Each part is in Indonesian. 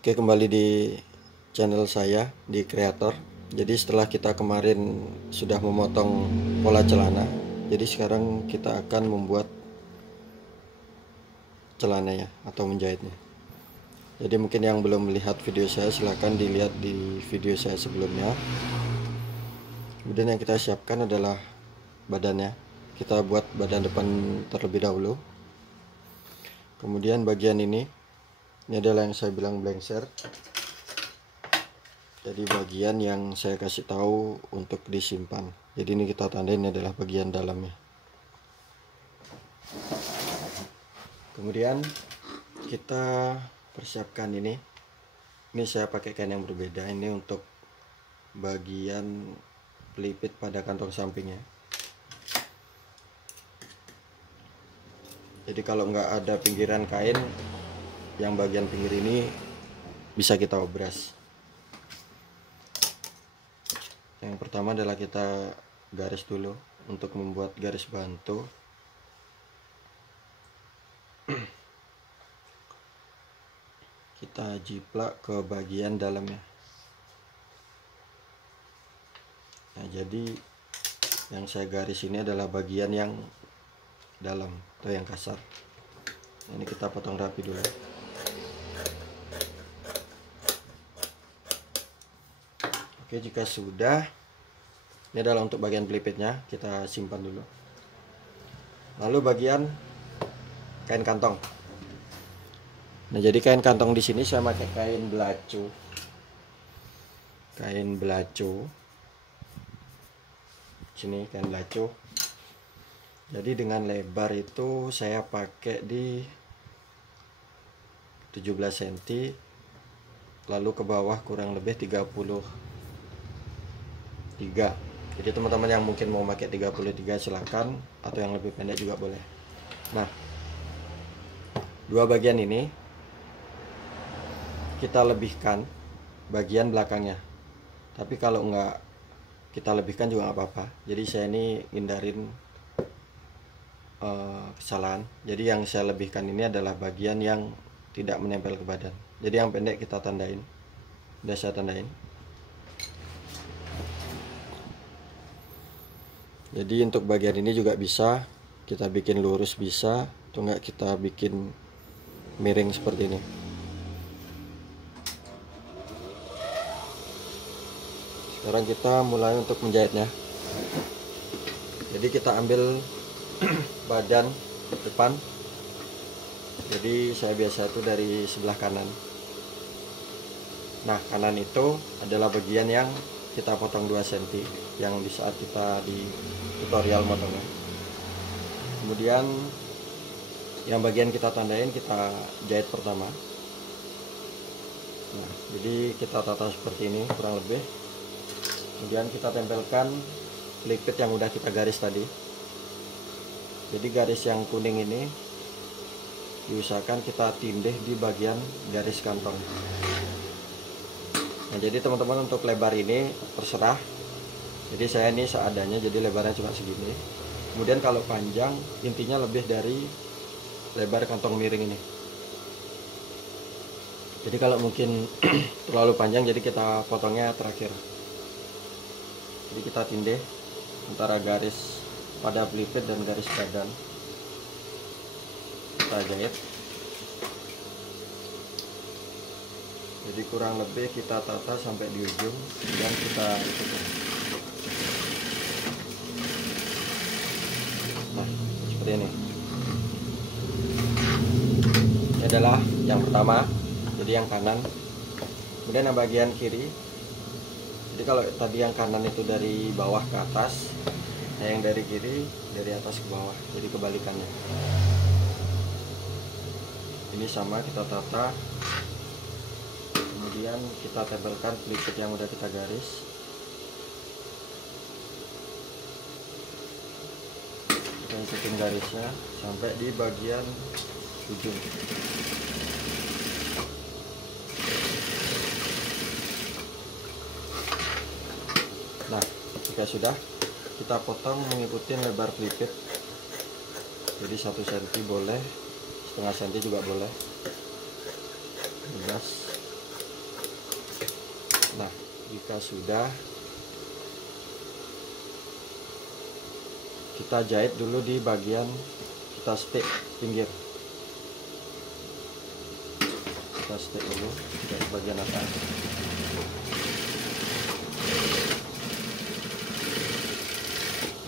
Oke, kembali di channel saya di Creator. Jadi setelah kita kemarin sudah memotong pola celana, jadi sekarang kita akan membuat celananya atau menjahitnya. Jadi mungkin yang belum melihat video saya, silahkan dilihat di video saya sebelumnya. Kemudian yang kita siapkan adalah badannya. Kita buat badan depan terlebih dahulu. Kemudian bagian ini adalah yang saya bilang blengser. Jadi bagian yang saya kasih tahu untuk disimpan. Jadi ini kita tandain, ini adalah bagian dalamnya. Kemudian kita persiapkan ini. Ini saya pakai kain yang berbeda. Ini untuk bagian pelipit pada kantong sampingnya. Jadi kalau nggak ada pinggiran kain, yang bagian pinggir ini bisa kita obras. Yang pertama adalah kita garis dulu untuk membuat garis bantu. Kita jiplak ke bagian dalamnya. Nah, jadi yang saya garis ini adalah bagian yang dalam atau yang kasar. Ini kita potong rapi dulu. Oke, jika sudah, ini adalah untuk bagian pelipitnya, kita simpan dulu. Lalu bagian kain kantong. Nah, jadi kain kantong di sini saya pakai kain belacu. Kain belacu. Sini kain belacu. Jadi dengan lebar itu saya pakai di 17 cm, lalu ke bawah kurang lebih 33. Jadi teman-teman yang mungkin mau pakai 33 silahkan, atau yang lebih pendek juga boleh. Nah, dua bagian ini kita lebihkan bagian belakangnya. Tapi kalau nggak kita lebihkan juga nggak apa-apa. Jadi saya ini hindarin kesalahan. Jadi yang saya lebihkan ini adalah bagian yang tidak menempel ke badan. Jadi yang pendek kita tandain. Udah saya tandain. Jadi untuk bagian ini juga bisa kita bikin lurus, bisa, atau enggak kita bikin miring seperti ini. Sekarang kita mulai untuk menjahitnya. Jadi kita ambil badan depan. Jadi saya biasa itu dari sebelah kanan. Nah, kanan itu adalah bagian yang kita potong 2 cm yang di saat kita di tutorial motongnya. Kemudian yang bagian kita tandain kita jahit pertama. Nah, jadi kita tata seperti ini kurang lebih. Kemudian kita tempelkan pelipit yang udah kita garis tadi. Jadi garis yang kuning ini diusahakan kita tindih di bagian garis kantong. Nah, jadi teman-teman untuk lebar ini terserah. Jadi saya ini seadanya, jadi lebarnya cuma segini. Kemudian kalau panjang, intinya lebih dari lebar kantong miring ini. Jadi kalau mungkin terlalu panjang, jadi kita potongnya terakhir. Jadi kita tindih antara garis pada pelipit dan garis badan. Kita jahit. Jadi kurang lebih kita tata sampai di ujung dan kita tutup. Nah, seperti ini. Ini adalah yang pertama, jadi yang kanan. Kemudian yang bagian kiri. Jadi kalau tadi yang kanan itu dari bawah ke atas, nah yang dari kiri dari atas ke bawah. Jadi kebalikannya. Ini sama kita tata. Kemudian kita tempelkan pelipit yang udah kita garis. Kita ikutin garisnya sampai di bagian ujung. Nah, jika sudah, kita potong mengikuti lebar pelipit. Jadi 1 cm boleh, setengah cm juga boleh. Bebas. Jika sudah, kita jahit dulu di bagian kita stick pinggir. Kita stick dulu di bagian atas.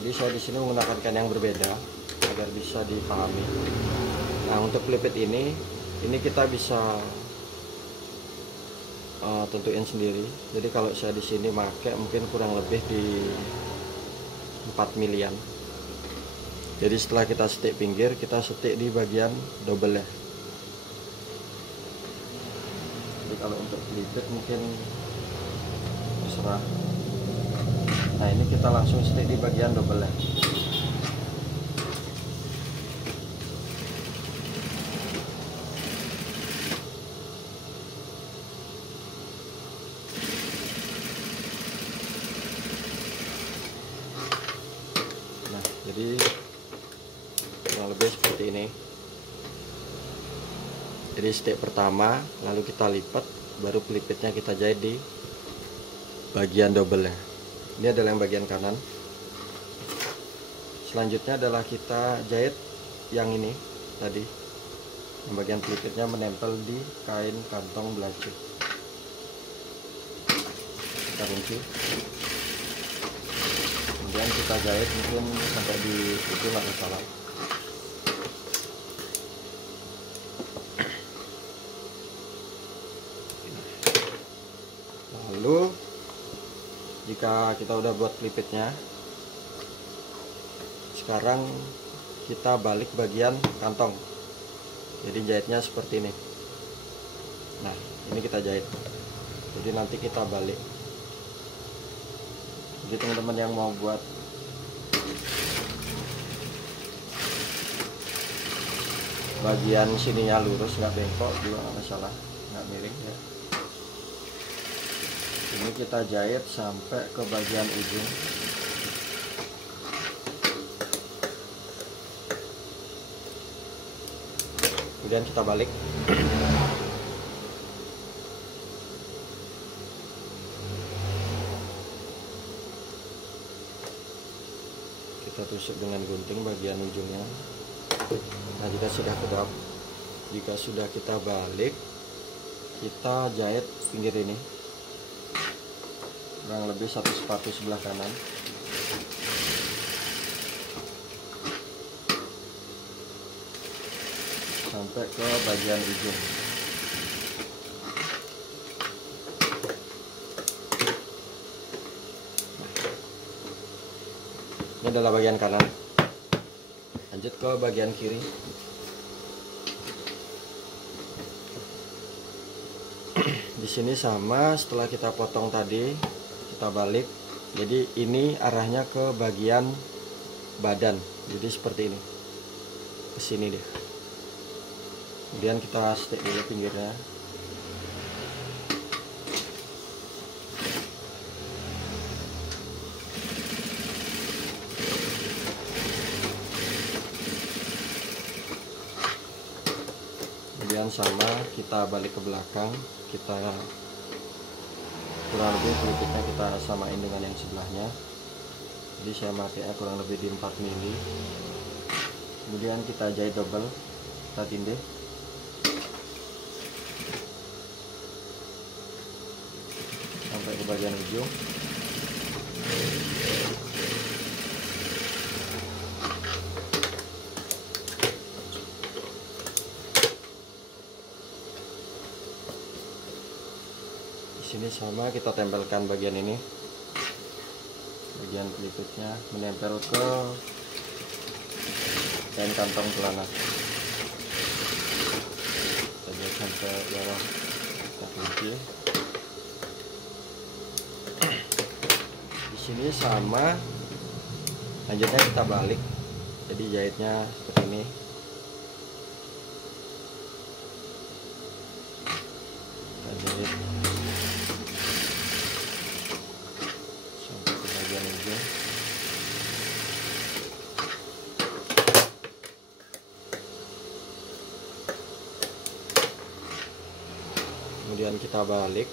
Jadi saya di sini menggunakan kain yang berbeda agar bisa dipahami. Nah, untuk pelipit ini kita bisa tentuin sendiri. Jadi kalau saya di sini pakai mungkin kurang lebih di 4 milian. Jadi setelah kita stick pinggir, kita stick di bagian double ya. Jadi kalau untuk pelipit mungkin terserah. Nah, ini kita langsung stick di bagian double ya. Nah, jadi kurang lebih seperti ini. Jadi stick pertama, lalu kita lipat, baru pelipitnya kita jahit di bagian double ya. Ini adalah yang bagian kanan. Selanjutnya adalah kita jahit yang ini tadi, yang bagian pelipitnya menempel di kain kantong belacu. Kita kunci, kemudian kita jahit mungkin sampai di ujung atau salah. Lalu jika kita udah buat pelipitnya, sekarang kita balik bagian kantong. Jadi jahitnya seperti ini. Nah, ini kita jahit. Jadi nanti kita balik. Jadi teman-teman yang mau buat bagian sininya lurus, nggak bengkok juga nggak masalah, nggak miring ya. Ini kita jahit sampai ke bagian ujung. Kemudian kita balik. Kita tusuk dengan gunting bagian ujungnya. Nah, jika sudah kedap, jika sudah kita balik, kita jahit pinggir ini kurang lebih 1 sepatu sebelah kanan. Sampai ke bagian ujung. Ini adalah bagian kanan. Lanjut ke bagian kiri. Di sini sama, setelah kita potong tadi, kita balik. Jadi ini arahnya ke bagian badan. Jadi seperti ini. Ke sini deh. Kemudian kita stick dulu pinggirnya. Kemudian sama, kita balik ke belakang, kita kurang lebih pelipitnya kita samain dengan yang sebelahnya. Jadi saya pakainya kurang lebih di 4 mili. Kemudian kita jahit double, kita tindih. Sampai ke bagian ujung. Di sini sama, kita tempelkan bagian ini. Bagian pelipitnya menempel ke kain kantong celana. Kita jahit sampai bawah, kita kunci. Sini sama, lanjutnya kita balik, jadi jahitnya seperti ini. Kita jahit sampai ke bagian ujung. Kemudian kita balik.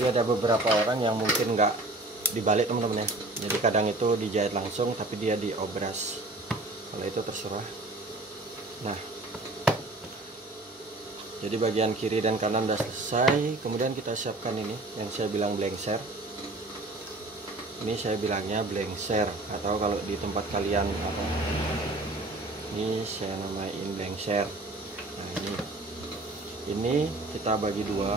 Jadi ada beberapa orang yang mungkin nggak dibalik teman-teman ya. Jadi kadang itu dijahit langsung tapi dia diobras. Kalau itu terserah. Nah, jadi bagian kiri dan kanan udah selesai. Kemudian kita siapkan ini yang saya bilang blengser. Ini saya bilangnya blengser, atau kalau di tempat kalian apa, ini saya namain blengser. Nah, ini kita bagi dua.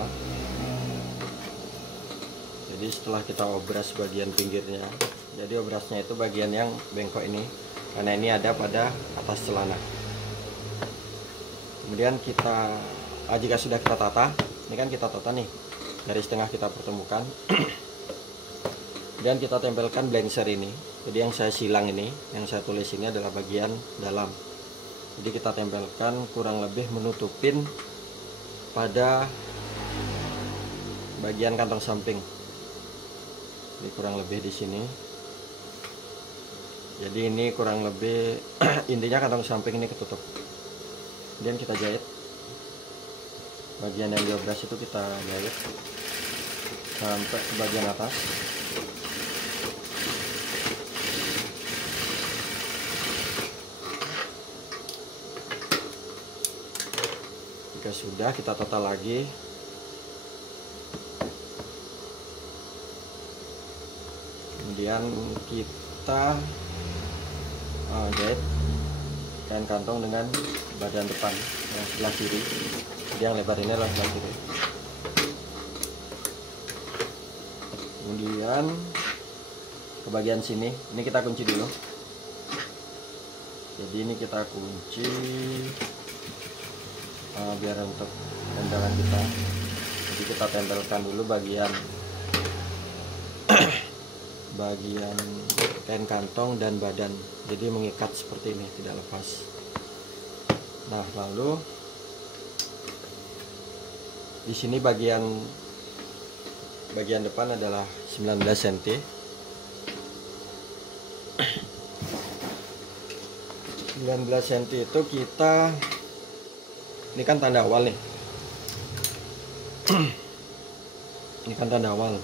Jadi setelah kita obras bagian pinggirnya, jadi obrasnya itu bagian yang bengkok ini, karena ini ada pada atas celana. Kemudian kita jika sudah kita tata, ini kan kita tata nih, garis tengah kita pertemukan. Dan kita tempelkan blengser ini. Jadi yang saya silang ini, yang saya tulis ini adalah bagian dalam. Jadi kita tempelkan kurang lebih menutupin pada bagian kantong samping. Ini kurang lebih di sini. Jadi ini kurang lebih intinya kantong samping ini ketutup. Kemudian kita jahit. Bagian yang diobras itu kita jahit sampai ke bagian atas. Jika sudah, kita tata lagi. Kemudian kita jahit kain kantong dengan bagian depan yang sebelah kiri. Jadi yang lebar ini adalah sebelah kiri. Kemudian ke bagian sini, ini kita kunci dulu. Jadi ini kita kunci biar untuk tempelan kita. Jadi kita tempelkan dulu bagian bagian kain kantong dan badan. Jadi mengikat seperti ini, tidak lepas. Nah, lalu di sini bagian depan adalah 19 cm. Itu kita, ini kan tanda awal nih. Ini kan tanda awal.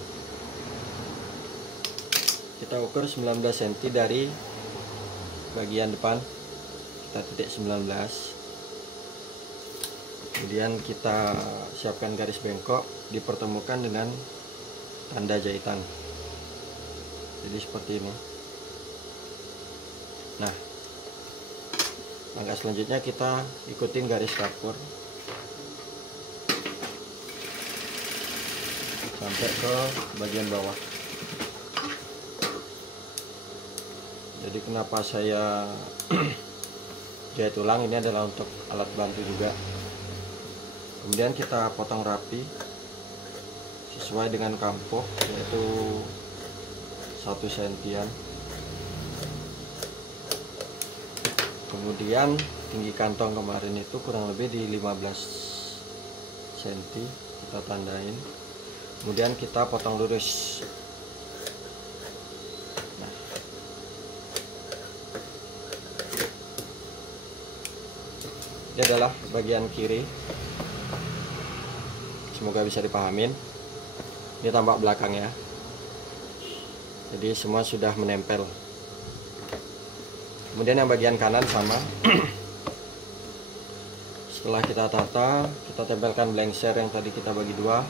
Kita ukur 19 cm dari bagian depan. Kita titik 19. Kemudian kita siapkan garis bengkok, dipertemukan dengan tanda jahitan. Jadi seperti ini. Nah, langkah selanjutnya kita ikutin garis kapur sampai ke bagian bawah. Jadi kenapa saya jahit ulang, ini adalah untuk alat bantu juga. Kemudian kita potong rapi sesuai dengan kampoh, yaitu 1 sentian. Kemudian tinggi kantong kemarin itu kurang lebih di 15 cm, kita tandain. Kemudian kita potong lurus. Nah, ini adalah bagian kiri. Semoga bisa dipahamin. Ini tampak belakangnya. Jadi semua sudah menempel. Kemudian yang bagian kanan sama. Setelah kita tata, kita tempelkan blengser yang tadi kita bagi dua.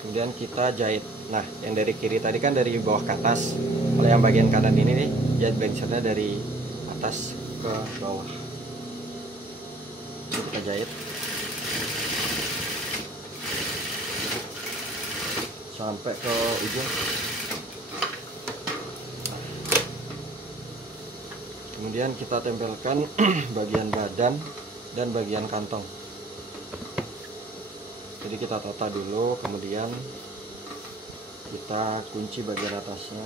Kemudian kita jahit. Nah, yang dari kiri tadi kan dari bawah ke atas. Kalau yang bagian kanan ini nih, jahit blengsernya dari atas ke bawah. Ini kita jahit sampai ke ujung. Kemudian kita tempelkan bagian badan dan bagian kantong. Jadi kita tata dulu, kemudian kita kunci bagian atasnya.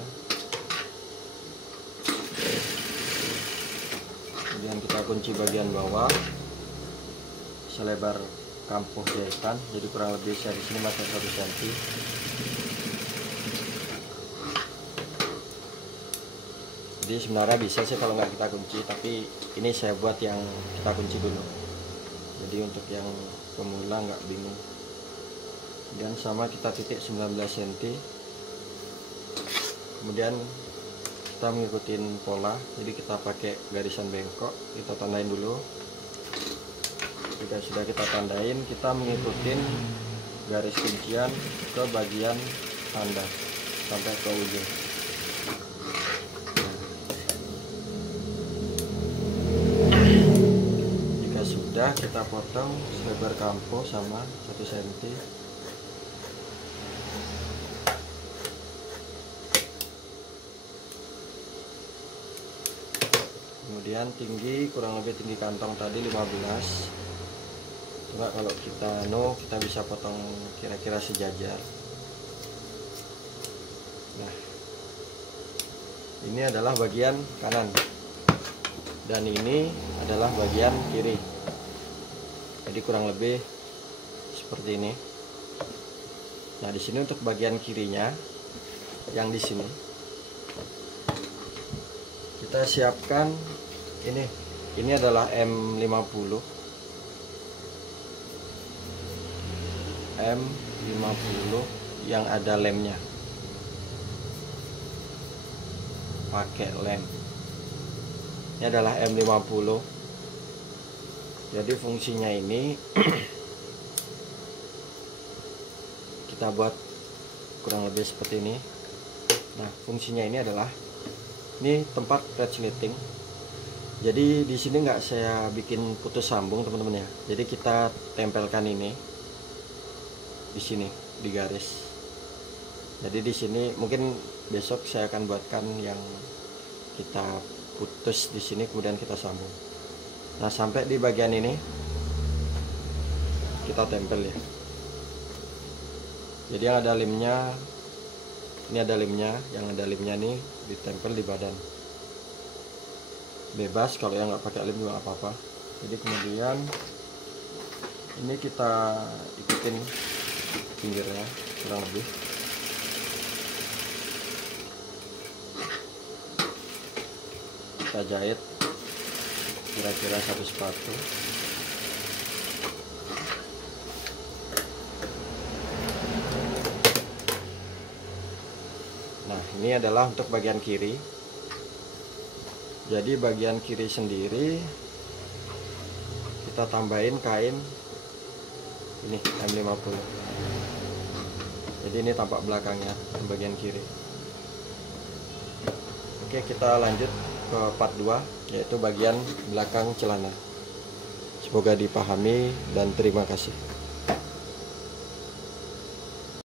Kemudian kita kunci bagian bawah selebar kampoh jahitan. Jadi kurang lebih saya di sini masih 1 cm. Jadi sebenarnya bisa sih kalau nggak kita kunci, tapi ini saya buat yang kita kunci dulu. Jadi untuk yang pemula nggak bingung. kemudian sama kita titik 19 cm, kemudian kita mengikuti pola. Jadi kita pakai garisan bengkok, kita tandain dulu. Jika sudah kita tandain, kita mengikuti garis kuncian ke bagian tanda sampai ke ujung. Jika sudah, kita potong selebar kampo sama 1 cm. Kemudian tinggi kurang lebih tinggi kantong tadi 15. Coba kalau kita bisa potong kira-kira sejajar. Nah, ini adalah bagian kanan dan ini adalah bagian kiri. Jadi kurang lebih seperti ini. Nah, di sini untuk bagian kirinya yang di sini kita siapkan ini. Ini adalah M50 yang ada lemnya, pakai lem. Ini adalah M50. Jadi fungsinya ini kita buat kurang lebih seperti ini. Nah, fungsinya ini adalah ini tempat resleting. Jadi di sini nggak saya bikin putus sambung teman-teman ya. Jadi kita tempelkan ini di sini di garis. Jadi di sini mungkin besok saya akan buatkan yang kita putus di sini kemudian kita sambung. Nah, sampai di bagian ini kita tempel ya. Jadi yang ada lemnya, ini ada lemnya, yang ada lemnya nih ditempel di badan. Bebas kalau yang nggak pakai lem juga nggak apa-apa. Jadi kemudian ini kita ikutin pinggirnya kurang lebih. Kita jahit kira-kira 1 sepatu. Nah, ini adalah untuk bagian kiri. Jadi bagian kiri sendiri kita tambahin kain ini M50. Jadi ini tampak belakangnya bagian kiri. Oke, kita lanjut ke part 2, yaitu bagian belakang celana. Semoga dipahami dan terima kasih.